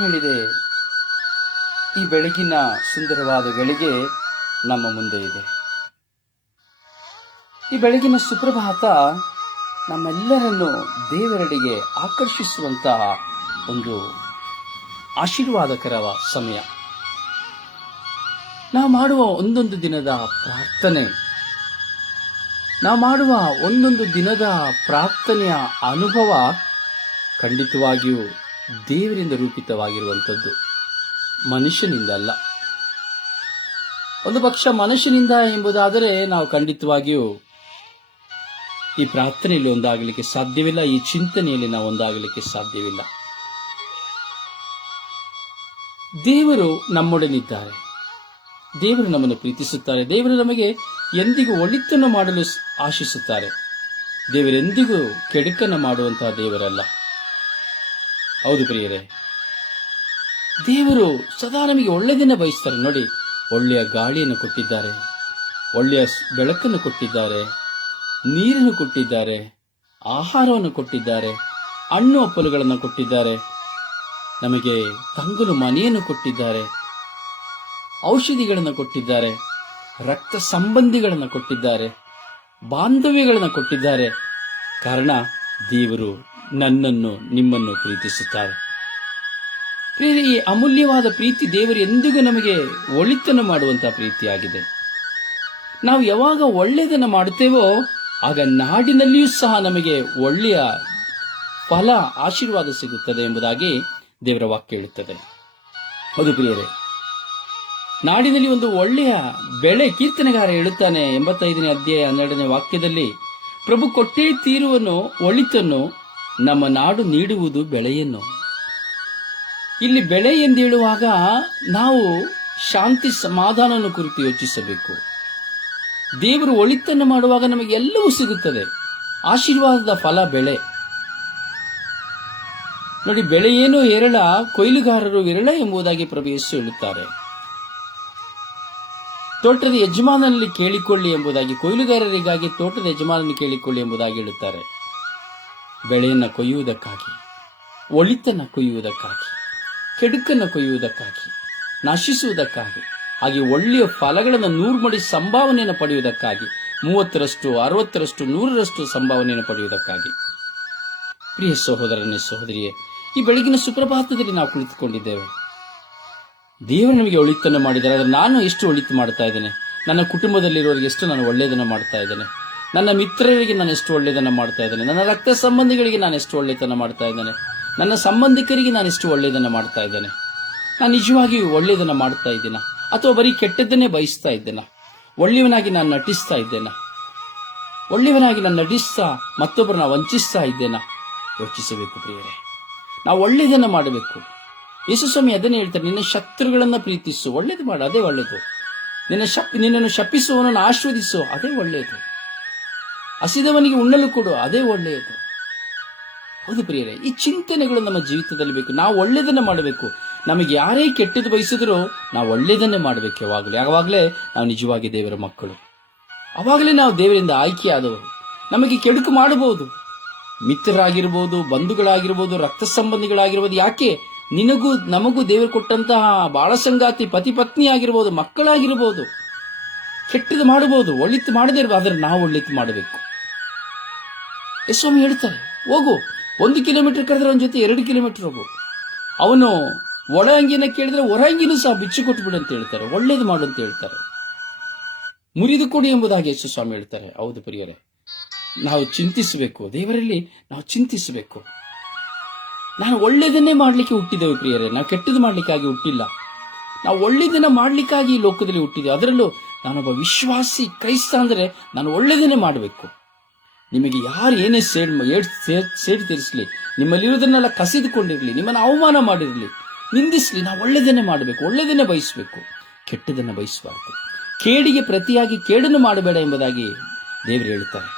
ಹೇಳಿದೆ? ಈ ಬೆಳಗಿನ ಸುಂದರವಾದ ಗಳಿಗೆ ನಮ್ಮ ಮುಂದೆ ಇದೆ. ಈ ಬೆಳಗಿನ ಸುಪ್ರಭಾತ ನಮ್ಮೆಲ್ಲರನ್ನು ದೇವರೆಡೆಗೆ ಆಕರ್ಷಿಸುವಂತಹ ಒಂದು ಆಶೀರ್ವಾದಕರವ ಸಮಯ. ನಾವು ಮಾಡುವ ಒಂದೊಂದು ದಿನದ ಪ್ರಾರ್ಥನೆ, ನಾವು ಮಾಡುವ ಒಂದೊಂದು ದಿನದ ಪ್ರಾರ್ಥನೆಯ ಅನುಭವ ಖಂಡಿತವಾಗಿಯೂ ದೇವರಿಂದ ರೂಪಿತವಾಗಿರುವಂಥದ್ದು. ಮನುಷ್ಯನಿಂದ ಅಲ್ಲ ಒಂದು ಪಕ್ಷ ಮನುಷ್ಯನಿಂದ ಎಂಬುದಾದರೆ ನಾವು ಖಂಡಿತವಾಗಿಯೂ ಈ ಪ್ರಾರ್ಥನೆಯಲ್ಲಿ ಒಂದಾಗಲಿಕ್ಕೆ ಸಾಧ್ಯವಿಲ್ಲ, ಈ ಚಿಂತನೆಯಲ್ಲಿ ನಾವು ಒಂದಾಗಲಿಕ್ಕೆ ಸಾಧ್ಯವಿಲ್ಲ. ದೇವರು ನಮ್ಮೊಡನಿದ್ದಾರೆ ದೇವರು ನಮ್ಮನ್ನು ಪ್ರೀತಿಸುತ್ತಾರೆ. ದೇವರು ನಮಗೆ ಎಂದಿಗೂ ಒಳಿತನ್ನು ಮಾಡಲು ಆಶಿಸುತ್ತಾರೆ. ದೇವರೆಂದಿಗೂ ಕೆಡುಕನ್ನು ಮಾಡುವಂತಹ ದೇವರಲ್ಲ. ಹೌದು ಪ್ರಿಯರೇ. ದೇವರು ಸದಾ ನಮಗೆ ಒಳ್ಳೆಯದನ್ನು ಬಯಸ್ತಾರೆ. ನೋಡಿ, ಒಳ್ಳೆಯ ಗಾಳಿಯನ್ನು ಕೊಟ್ಟಿದ್ದಾರೆ, ಒಳ್ಳೆಯ ಬೆಳಕನ್ನು ಕೊಟ್ಟಿದ್ದಾರೆ, ನೀರನ್ನು ಕೊಟ್ಟಿದ್ದಾರೆ, ಆಹಾರವನ್ನು ಕೊಟ್ಟಿದ್ದಾರೆ, ಹಣ್ಣು ಹಪ್ಪಲುಗಳನ್ನು ಕೊಟ್ಟಿದ್ದಾರೆ, ನಮಗೆ ತಂಗಲು ಮನೆಯನ್ನು ಕೊಟ್ಟಿದ್ದಾರೆ, ಔಷಧಿಗಳನ್ನು ಕೊಟ್ಟಿದ್ದಾರೆ, ರಕ್ತ ಸಂಬಂಧಿಗಳನ್ನು ಕೊಟ್ಟಿದ್ದಾರೆ, ಬಾಂಧವ್ಯಗಳನ್ನು ಕೊಟ್ಟಿದ್ದಾರೆ. ಕಾರಣ, ದೇವರು ನನ್ನನ್ನು ನಿಮ್ಮನ್ನು ಪ್ರೀತಿಸುತ್ತಾರೆ. ಈ ಅಮೂಲ್ಯವಾದ ಪ್ರೀತಿ ದೇವರು ಎಂದಿಗೂ ನಮಗೆ ಒಳಿತನ್ನು ಮಾಡುವಂತಹ ಪ್ರೀತಿಯಾಗಿದೆ. ನಾವು ಯಾವಾಗ ಒಳ್ಳೆಯದನ್ನು ಮಾಡುತ್ತೇವೋ, ಆಗ ನಾಡಿನಲ್ಲಿಯೂ ಸಹ ನಮಗೆ ಒಳ್ಳೆಯ ಫಲ, ಆಶೀರ್ವಾದ ಸಿಗುತ್ತದೆ ಎಂಬುದಾಗಿ ದೇವರ ವಾಕ್ಯ ಹೇಳುತ್ತದೆ. ಹೌದು ಪ್ರಿಯರೇ, ನಾಡಿನಲ್ಲಿ ಒಂದು ಒಳ್ಳೆಯ ಬೆಳೆ ಕೀರ್ತನೆಗಾರ ಹೇಳುತ್ತಾನೆ. ಎಂಬತ್ತೈದನೇ ಅಧ್ಯಾಯ ಹನ್ನೆರಡನೇ ವಾಕ್ಯದಲ್ಲಿ, ಪ್ರಭು ಕೊಟ್ಟೇ ತೀರುವನ್ನು ಒಳಿತನ್ನು ನಮ್ಮ ನಾಡು ನೀಡುವುದು ಬೆಳೆಯನ್ನು. ಇಲ್ಲಿ ಬೆಳೆ ಎಂದೇಳುವಾಗ ನಾವು ಶಾಂತಿ ಸಮಾಧಾನವನ್ನು ಕುರಿತು ಯೋಚಿಸಬೇಕು. ದೇವರು ಒಳಿತನ್ನು ಮಾಡುವಾಗ ನಮಗೆ ಎಲ್ಲವೂ ಸಿಗುತ್ತದೆ. ಆಶೀರ್ವಾದದ ಫಲ ಬೆಳೆ. ನೋಡಿ, ಬೆಳೆ ಏನು ಹೇರಳ, ಕೊಯ್ಲುಗಾರರು ವಿರಳ ಎಂಬುದಾಗಿ ಪ್ರಭು ಯೇಸು ಹೇಳುತ್ತಾರೆ. ತೋಟದ ಯಜಮಾನನಲ್ಲಿ ಕೇಳಿಕೊಳ್ಳಿ ಎಂಬುದಾಗಿ, ಕೊಯ್ಲುಗಾರರಿಗಾಗಿ ತೋಟದ ಯಜಮಾನನ್ನು ಕೇಳಿಕೊಳ್ಳಿ ಎಂಬುದಾಗಿ ಹೇಳುತ್ತಾರೆ. ಬೆಳೆಯನ್ನು ಕೊಯ್ಯುವುದಕ್ಕಾಗಿ, ಒಳಿತನ್ನು ಕೊಯ್ಯುವುದಕ್ಕಾಗಿ, ಕೆಡುಕನ್ನು ಕೊಯ್ಯುವುದಕ್ಕಾಗಿ, ನಶಿಸುವುದಕ್ಕಾಗಿ, ಹಾಗೆ ಒಳ್ಳೆಯ ಫಲಗಳನ್ನು ನೂರು ಮಡಿ ಸಂಭಾವನೆಯನ್ನು ಪಡೆಯುವುದಕ್ಕಾಗಿ, ಮೂವತ್ತರಷ್ಟು, ಅರವತ್ತರಷ್ಟು, ನೂರರಷ್ಟು ಸಂಭಾವನೆಯನ್ನು ಪಡೆಯುವುದಕ್ಕಾಗಿ. ಪ್ರಿಯ ಸಹೋದರನೇ ಸಹೋದರಿಯೇ, ಈ ಬೆಳಗಿನ ಸುಪ್ರಭಾತದಲ್ಲಿ ನಾವು ಕುಳಿತುಕೊಂಡಿದ್ದೇವೆ. ದೇವರು ನಮಗೆ ಒಳಿತನ್ನು ಮಾಡಿದರೆ ಆದರೆ ನಾನು ಎಷ್ಟು ಒಳಿತು ಮಾಡ್ತಾ ಇದ್ದೇನೆ? ನನ್ನ ಕುಟುಂಬದಲ್ಲಿರೋರಿಗೆ ಎಷ್ಟು ನಾನು ಒಳ್ಳೆಯದನ್ನು ಮಾಡ್ತಾ ಇದ್ದೇನೆ? ನನ್ನ ಮಿತ್ರರಿಗೆ ನಾನು ಎಷ್ಟು ಒಳ್ಳೆಯದನ್ನ ಮಾಡ್ತಾ ಇದ್ದೇನೆ. ನನ್ನ ರಕ್ತ ಸಂಬಂಧಿಗಳಿಗೆ ನಾನು ಎಷ್ಟು ಒಳ್ಳೆಯತನ ಮಾಡ್ತಾ ಇದ್ದೇನೆ. ನನ್ನ ಸಂಬಂಧಿಕರಿಗೆ ನಾನು ಎಷ್ಟು ಒಳ್ಳೆಯದನ್ನು ಮಾಡ್ತಾ ಇದ್ದೇನೆ. ನಾನು ನಿಜವಾಗಿಯೂ ಒಳ್ಳೆಯದನ್ನು ಮಾಡ್ತಾ ಇದ್ದೀನ? ಅಥವಾ ಬರೀ ಕೆಟ್ಟದ್ದನ್ನೇ ಬಯಸ್ತಾ ಇದ್ದೇನ? ಒಳ್ಳೆಯವನಾಗಿ ನಾನು ನಟಿಸ್ತಾ ಇದ್ದೇನೆ? ಒಳ್ಳೆಯವನಾಗಿ ನಾನು ನಟಿಸ್ತಾ ಮತ್ತೊಬ್ಬರನ್ನ ವಂಚಿಸ್ತಾ ಇದ್ದೇನ? ಯೋಚಿಸಬೇಕು ಪ್ರಿಯರೇ. ನಾವು ಒಳ್ಳೆಯದನ್ನು ಮಾಡಬೇಕು. ಯೇಸು ಸ್ವಾಮಿ ಅದನ್ನೇ ಹೇಳ್ತಾರೆ, ನಿನ್ನ ಶತ್ರುಗಳನ್ನ ಪ್ರೀತಿಸು. ಒಳ್ಳೇದು ಮಾಡು, ಅದೇ ಒಳ್ಳೇದು. ನಿನ್ನ ಶಪ್, ನಿನ್ನನ್ನು ಶಪಿಸುವವನನ್ನು ಆಶ್ವದಿಸು ಅದೇ ಒಳ್ಳೆಯದು ಹಸಿದವನಿಗೆ ಉಣ್ಣಲು ಕೊಡು, ಅದೇ ಒಳ್ಳೆಯದು. ಹೌದು ಪ್ರಿಯರೇ, ಈ ಚಿಂತನೆಗಳು ನಮ್ಮ ಜೀವಿತದಲ್ಲಿ ಬೇಕು. ನಾವು ಒಳ್ಳೆಯದನ್ನ ಮಾಡಬೇಕು. ನಮಗೆ ಯಾರೇ ಕೆಟ್ಟದ್ದು ಬಯಸಿದ್ರೂ ನಾವು ಒಳ್ಳೆಯದನ್ನೇ ಮಾಡಬೇಕು. ಯಾವಾಗಲೇ ಯಾವಾಗಲೇ ನಾವು ನಿಜವಾಗಿ ದೇವರ ಮಕ್ಕಳು. ಅವಾಗಲೇ ನಾವು ದೇವರಿಂದ ಆಯ್ಕೆಯಾದವರು. ನಮಗೆ ಕೆಡುಕು ಮಾಡಬಹುದು. ಮಿತ್ರರಾಗಿರ್ಬೋದು, ಬಂಧುಗಳಾಗಿರ್ಬೋದು ರಕ್ತ ಸಂಬಂಧಿಗಳಾಗಿರ್ಬೋದು ಯಾಕೆ? ನಿನಗೂ, ನಮಗೂ ದೇವರು ಕೊಟ್ಟಂತಹ ಬಾಳ ಸಂಗಾತಿ ಪತಿ ಪತ್ನಿ ಆಗಿರ್ಬೋದು ಮಕ್ಕಳಾಗಿರ್ಬೋದು. ಕೆಟ್ಟದ್ದು ಮಾಡಬಹುದು ಒಳಿತು ಮಾಡದೇ ಇರ್ಬೋದು, ಆದರೆ ನಾವು ಒಳಿತು ಮಾಡಬೇಕು. ಯಸ್ವಾಮಿ ಹೇಳ್ತಾನೆ, ಹೋಗು, ಒಂದು ಕಿಲೋಮೀಟರ್ ಕರೆದ್ರೆ ಅವನ ಜೊತೆ ಎರಡು ಕಿಲೋಮೀಟರ್ ಹೋಗು. ಅವನು ಒಳ ಅಂಗಿನ ಕೇಳಿದ್ರೆ ಹೊರ ಅಂಗಿನೂ ಸಹ ಬಿಚ್ಚು ಕೊಟ್ಬಿಡು ಅಂತ ಹೇಳ್ತಾರೆ, ಒಳ್ಳೇದು ಮಾಡು ಅಂತ ಹೇಳ್ತಾರೆ. ಮುರಿದು ಕೊಡಿ ಎಂಬುದಾಗಿ ಯೇಸು ಸ್ವಾಮಿ ಹೇಳ್ತಾರೆ. ಹೌದು ಪ್ರಿಯರೇ, ನಾವು ಚಿಂತಿಸಬೇಕು, ದೇವರಲ್ಲಿ ನಾವು ಚಿಂತಿಸಬೇಕು. ನಾನು ಒಳ್ಳೇದನ್ನೇ ಮಾಡಲಿಕ್ಕೆ ಹುಟ್ಟಿದ್ದೇವೆ ಪ್ರಿಯರೇ, ನಾವು ಕೆಟ್ಟದ್ದು ಮಾಡಲಿಕ್ಕಾಗಿ ಹುಟ್ಟಿಲ್ಲ. ನಾವು ಒಳ್ಳೇದನ್ನ ಮಾಡಲಿಕ್ಕಾಗಿ ಈ ಲೋಕದಲ್ಲಿ ಹುಟ್ಟಿದ್ದೇವೆ. ಅದರಲ್ಲೂ ನಾನೊಬ್ಬ ವಿಶ್ವಾಸಿ ಕ್ರೈಸ್ತ ಅಂದರೆ ನಾನು ಒಳ್ಳೇದನ್ನೇ ಮಾಡಬೇಕು. ನಿಮಗೆ ಯಾರು ಏನೇ ಸೇಡ್ ಏಡ್ ತೀರಿಸಲಿ ನಿಮ್ಮಲ್ಲಿ ತೀರಿಸಲಿ, ನಿಮ್ಮಲ್ಲಿರುವುದನ್ನೆಲ್ಲ ಕಸಿದುಕೊಂಡಿರಲಿ, ನಿಮ್ಮನ್ನು ಅವಮಾನ ಮಾಡಿರಲಿ, ನಿಂದಿಸಲಿ, ನಾವು ಒಳ್ಳೆಯದನ್ನೇ ಮಾಡಬೇಕು, ಒಳ್ಳೆಯದನ್ನೇ ಬಯಸಬೇಕು, ಕೆಟ್ಟದನ್ನು ಬಯಸಬಾರದು. ಕೇಡಿಗೆ ಪ್ರತಿಯಾಗಿ ಕೇಡನ್ನು ಮಾಡಬೇಡ ಎಂಬುದಾಗಿ ದೇವರು ಹೇಳ್ತಾರೆ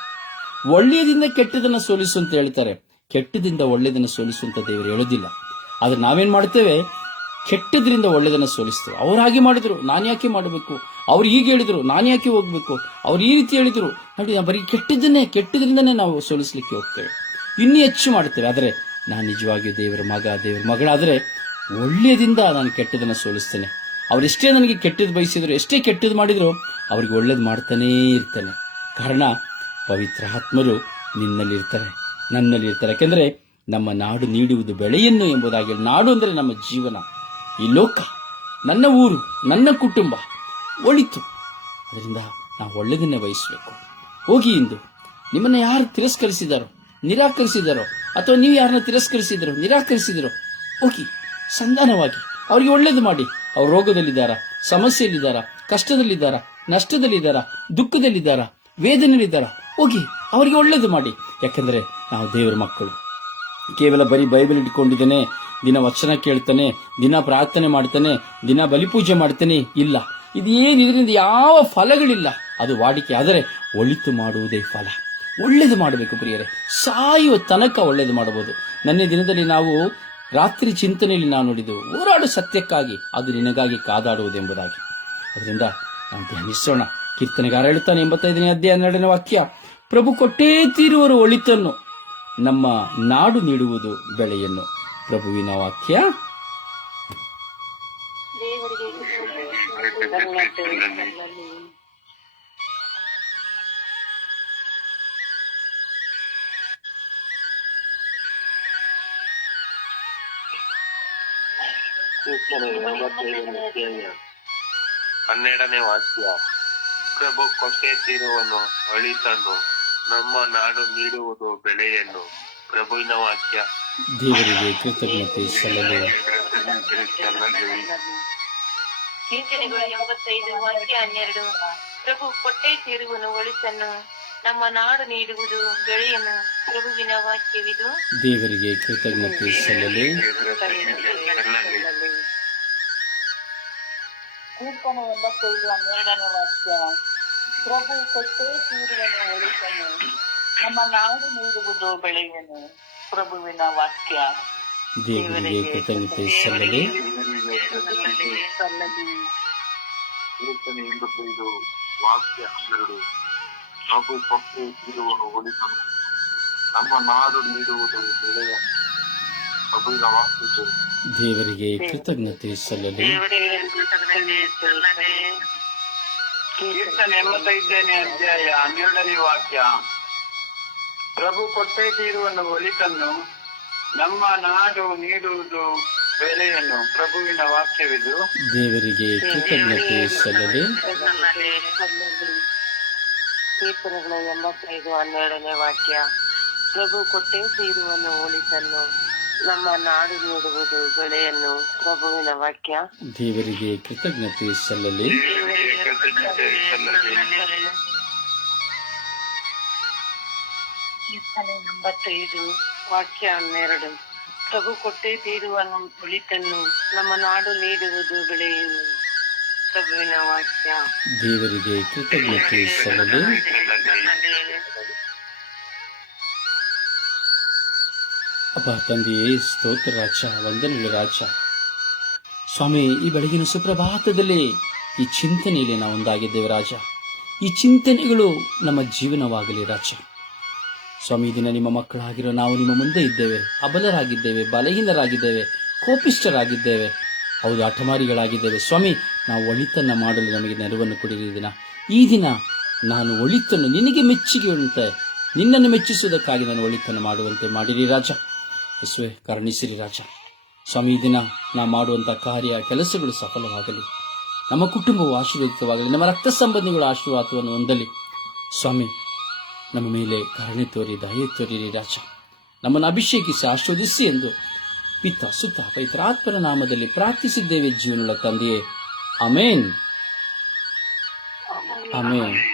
ಒಳ್ಳೆಯದಿಂದ ಕೆಟ್ಟದನ್ನು ಸೋಲಿಸು ಅಂತ ಹೇಳ್ತಾರೆ. ಕೆಟ್ಟದಿಂದ ಒಳ್ಳೆಯದನ್ನು ಸೋಲಿಸು ಅಂತ ದೇವರು ಹೇಳೋದಿಲ್ಲ ಆದರೆ ನಾವೇನು ಮಾಡ್ತೇವೆ ಕೆಟ್ಟದ್ರಿಂದ ಒಳ್ಳೆಯದನ್ನು ಸೋಲಿಸ್ತೇವೆ. ಅವ್ರು ಹಾಗೆ ಮಾಡಿದ್ರು ನಾನು ಯಾಕೆ ಮಾಡಬೇಕು? ಅವ್ರು ಈಗ ಹೇಳಿದ್ರು, ನಾನು ಯಾಕೆ ಹೋಗ್ಬೇಕು? ಅವ್ರು ಈ ರೀತಿ ಹೇಳಿದ್ರು, ನೋಡಿ ಬರೀ ಕೆಟ್ಟದನ್ನೇ ಕೆಟ್ಟದ್ರಿಂದನೇ ನಾವು ಸೋಲಿಸ್ಲಿಕ್ಕೆ ಹೋಗ್ತೇವೆ. ಇನ್ನೂ ಹೆಚ್ಚು ಮಾಡ್ತೇವೆ. ಆದರೆ ನಾನು ನಿಜವಾಗಿಯೂ ದೇವರ ಮಗ, ದೇವರ ಮಗಳಾದರೆ ಒಳ್ಳೆಯದಿಂದ ನಾನು ಕೆಟ್ಟದನ್ನು ಸೋಲಿಸ್ತೇನೆ. ಅವರೆಷ್ಟೇ ನನಗೆ ಕೆಟ್ಟದ್ದು ಬಯಸಿದ್ರು, ಎಷ್ಟೇ ಕೆಟ್ಟದ್ದು ಮಾಡಿದ್ರು, ಅವ್ರಿಗೆ ಒಳ್ಳೇದು ಮಾಡ್ತಾನೇ ಇರ್ತೇನೆ. ಕಾರಣ, ಪವಿತ್ರ ಆತ್ಮರು ನಿನ್ನಲ್ಲಿರ್ತಾರೆ, ನನ್ನಲ್ಲಿರ್ತಾರೆ. ಯಾಕೆಂದರೆ ನಮ್ಮ ನಾಡು ನೀಡುವುದು ಬೆಳೆಯನ್ನು ಎಂಬುದಾಗಿ, ನಾಡು ಅಂದರೆ ನಮ್ಮ ಜೀವನ. ಈ ಲೋಕ, ನನ್ನ ಊರು, ನನ್ನ ಕುಟುಂಬ ಒಳಿತು. ಅದರಿಂದ ನಾವು ಒಳ್ಳೆಯದನ್ನೇ ಬಯಸಬೇಕು. ಹೋಗಿ ಇಂದು ನಿಮ್ಮನ್ನು ಯಾರು ತಿರಸ್ಕರಿಸಿದಾರೋ, ನಿರಾಕರಿಸಿದಾರೋ, ಅಥವಾ ನೀವು ಯಾರನ್ನ ತಿರಸ್ಕರಿಸಿದ್ರು, ನಿರಾಕರಿಸಿದರೋ, ಹೋಗಿ ಸಂಧಾನವಾಗಿ ಅವರಿಗೆ ಒಳ್ಳೇದು ಮಾಡಿ. ಅವ್ರು ರೋಗದಲ್ಲಿದ್ದಾರಾ, ಸಮಸ್ಯೆಯಲ್ಲಿದ್ದಾರಾ, ಕಷ್ಟದಲ್ಲಿದ್ದಾರ, ನಷ್ಟದಲ್ಲಿದ್ದಾರಾ, ದುಃಖದಲ್ಲಿದ್ದಾರಾ, ವೇದನೆಯಲ್ಲಿದ್ದಾರಾ, ಹೋಗಿ ಅವರಿಗೆ ಒಳ್ಳೇದು ಮಾಡಿ. ಯಾಕಂದ್ರೆ ನಾವು ದೇವರ ಮಕ್ಕಳು. ಕೇವಲ ಬರೀ ಬೈಬಲ್ ಇಟ್ಕೊಂಡಿದ್ದೇನೆ, ದಿನ ವಚನ ಕೇಳ್ತಾನೆ, ದಿನ ಪ್ರಾರ್ಥನೆ ಮಾಡ್ತಾನೆ, ದಿನ ಬಲಿಪೂಜೆ ಮಾಡ್ತಾನೆ ಇಲ್ಲ. ಇದೇನು ಇದರಿಂದ ಯಾವ ಫಲಗಳಿಲ್ಲ? ಅದು ವಾಡಿಕೆ ಆದರೆ ಒಳಿತು ಮಾಡುವುದೇ ಫಲ. ಒಳ್ಳೇದು ಮಾಡಬೇಕು ಪ್ರಿಯರೇ. ಸಾಯುವ ತನಕ ಒಳ್ಳೇದು ಮಾಡಬಹುದು. ನನ್ನ ದಿನದಲ್ಲಿ ನಾವು ರಾತ್ರಿ ಚಿಂತನೆಯಲ್ಲಿ ನಾವು ನೋಡಿದೆವು. ಹೋರಾಡು ಸತ್ಯಕ್ಕಾಗಿ ಅದು ನಿನಗಾಗಿ ಕಾದಾಡುವುದೆಂಬುದಾಗಿ. ಅದರಿಂದ ನಾವು ಧ್ಯಾನಿಸೋಣ. ಕೀರ್ತನೆಗಾರ ಹೇಳುತ್ತಾನೆ ಎಂಬತ್ತೈದನೇ ಅಧ್ಯಾಯ ಹನ್ನೆರಡನೇ ವಾಕ್ಯ. ಪ್ರಭು ಕೊಟ್ಟೇ ತೀರುವರು ಒಳಿತನ್ನು. ನಮ್ಮ ನಾಡು ನೀಡುವುದು ಬೆಳೆಯನ್ನು. ಪ್ರಭುವಿನ ವಾಕ್ಯ. ಹನ್ನೆರಡನೇ ವಾಕ್ಯ. ಪ್ರಭು ಕೊಟ್ಟೆ ತೀರುವನು ಅಳಿತನು ನಮ್ಮ ನಾಡು ನೀಡುವುದು ಬೆಳೆಯನ್ನು ಪ್ರಭುವಿನ ವಾಕ್ಯ. ದೇವರಿಗೆ ಕೃತಜ್ಞತೆ ಸಲ್ಲಲು ಕೀರ್ತನೆಗಳು ಎಂಬತ್ತೈದು ವಾಕ್ಯ ಹನ್ನೆರಡು. ಪ್ರಭು ಕೊಟ್ಟೆ ತೀರುವನು ಒಳಿತನ್ನು. ನಮ್ಮ ನಾಡು ನೀಡುವುದು ಬೆಳೆಯನ್ನು ಪ್ರಭುವಿನ ವಾಕ್ಯವಿದು. ದೇವರಿಗೆ ಕೃತಜ್ಞತೆ ಸಲ್ಲಲು. ಕೀರ್ತನೆ ಎಂಬತ್ತೈದು ಹನ್ನೆರಡನೇ ವಾಕ್ಯ. ಪ್ರಭು ಕೊಟ್ಟೆ ತೀರುವನು ಒಳಿತನ್ನು. ನಮ್ಮ ನಾಡು ನೀಡುವುದು ಬೆಳೆಯನ್ನು ಪ್ರಭುವಿನ ವಾಕ್ಯ. ದೇವರಿಗೆ ಕೃತಜ್ಞತೆ ಸಲ್ಲಲು. ಕೀರ್ತನೆ ಎಂಬತ್ತೈದು ವಾಕ್ಯ ಹನ್ನೆರಡು ಪ್ರಭು ಕೊಟ್ಟೆ ಇರುವನು ಒಳಿತನು ನಮ್ಮ ನಾಡು ನೀಡುವುದು ಬೆಳೆಯ ಪ್ರಭುವಿನ ವಾಕ್ಯ ದೇವರಿಗೆ ಕೃತಜ್ಞತೆ ಸಲ್ಲಲು. ಕೀರ್ತನೆ ಎಂಬತ್ತೈದನೇ ಅಧ್ಯಾಯ ಹನ್ನೆರಡನೇ ವಾಕ್ಯ. ಪ್ರಭು ಕೊಟ್ಟೇ ತೀರುವನ್ನು ಒಲಿತನ್ನು ನಮ್ಮ ನಾಡು ನೀಡುವುದು ಬೆಲೆಯನ್ನು ಪ್ರಭುವಿನ ವಾಕ್ಯವಿದು ದೇವರಿಗೆ ಕೃತಜ್ಞತೆ ಸಲ್ಲಲಿ. ಕೀರ್ತನೆಗಳ ಎಂಬತ್ತೈದು ಹನ್ನೆರಡನೇ ವಾಕ್ಯ. ಪ್ರಭು ಕೊಟ್ಟೆ ತೀರುವನ್ನು ಉಳಿಸಲು ನಮ್ಮ ನಾಡು ನೀಡುವುದು ಬೆಳೆಯನ್ನು ಪ್ರಭುವಿನ ವಾಕ್ಯ. ದೇವರಿಗೆ ಕೃತಜ್ಞತೆ ಸಲ್ಲಲಿ. ಕೀರ್ತನೆ ಎಂಬತ್ತೈದು ವಾಕ್ಯ ಹನ್ನೆರಡು. ಪ್ರಭು ಕೊಟ್ಟೇ ತೀರುವನು ಕುಳಿತನ್ನು ನಮ್ಮ ನಾಡು ನೀಡುವುದು ಬೆಳೆಯನ್ನು ಪ್ರಭುವಿನ ವಾಕ್ಯ. ದೇವರಿಗೆ ಕೃತಜ್ಞತೆ ಸಲ್ಲಲು. ಅಪ್ಪ ತಂದೆಯೇ, ಸ್ತೋತ್ರ ರಾಜ, ವಂದನೆಗಳು ರಾಜ. ಸ್ವಾಮಿ, ಈ ಬೆಳಗಿನ ಸುಪ್ರಭಾತದಲ್ಲಿ ಈ ಚಿಂತನೆಯಲ್ಲಿ ನಾವು ಒಂದಾಗಿದ್ದೇವೆ ರಾಜ. ಈ ಚಿಂತನೆಗಳು ನಮ್ಮ ಜೀವನವಾಗಲಿ ರಾಜ. ಸ್ವಾಮಿ ದಿನ ನಿಮ್ಮ ಮಕ್ಕಳಾಗಿರೋ ನಾವು ನಿಮ್ಮ ಮುಂದೆ ಇದ್ದೇವೆ. ಅಬಲರಾಗಿದ್ದೇವೆ, ಬಲಹೀನರಾಗಿದ್ದೇವೆ, ಕೋಪಿಷ್ಠರಾಗಿದ್ದೇವೆ. ಹೌದು ಅಠಮಾರಿಗಳಾಗಿದ್ದೇವೆ ಸ್ವಾಮಿ, ನಾವು ಒಳಿತನ್ನ ಮಾಡಲು ನಮಗೆ ನೆರವನ್ನು ಕೊಡಿರಿ ದಿನ. ಈ ದಿನ ನಾನು ಒಳಿತನ್ನು ನಿನಗೆ ಮೆಚ್ಚುಗೆ ಉಂಟೆ ನಿನ್ನನ್ನು ಮೆಚ್ಚಿಸುವುದಕ್ಕಾಗಿ ನಾನು ಒಳಿತನ್ನು ಮಾಡುವಂತೆ ಮಾಡಿರಿ ರಾಜ. ಯಸ್ವೇ, ಕರುಣಿಸಿರಿ ರಾಜ. ಸ್ವಾಮಿ ದಿನ ನಾ ಮಾಡುವಂಥ ಕಾರ್ಯ, ಕೆಲಸಗಳು ಸಫಲವಾಗಲಿ. ನಮ್ಮ ಕುಟುಂಬವು ಆಶೀರ್ವದಿತವಾಗಲಿ. ನಮ್ಮ ರಕ್ತ ಸಂಬಂಧಿಗಳು ಆಶೀರ್ವಾದವನ್ನು ಹೊಂದಲಿ. ಸ್ವಾಮಿ ನಮ್ಮ ಮೇಲೆ ಕರುಣೆ ತೋರಿ, ದಯೆ ತೋರಿರಿ ರಾಜ. ನಮ್ಮನ್ನು ಅಭಿಷೇಕಿಸಿ, ಆಶೀರ್ವದಿಸಿ ಎಂದು ಪಿತ್ತ ಸುತ್ತ ಪೈತ್ರಾತ್ಮರ ನಾಮದಲ್ಲಿ ಪ್ರಾರ್ಥಿಸಿದ್ದೇವೆ ಜೀವನ ತಂದೆಯೇ. Amen amen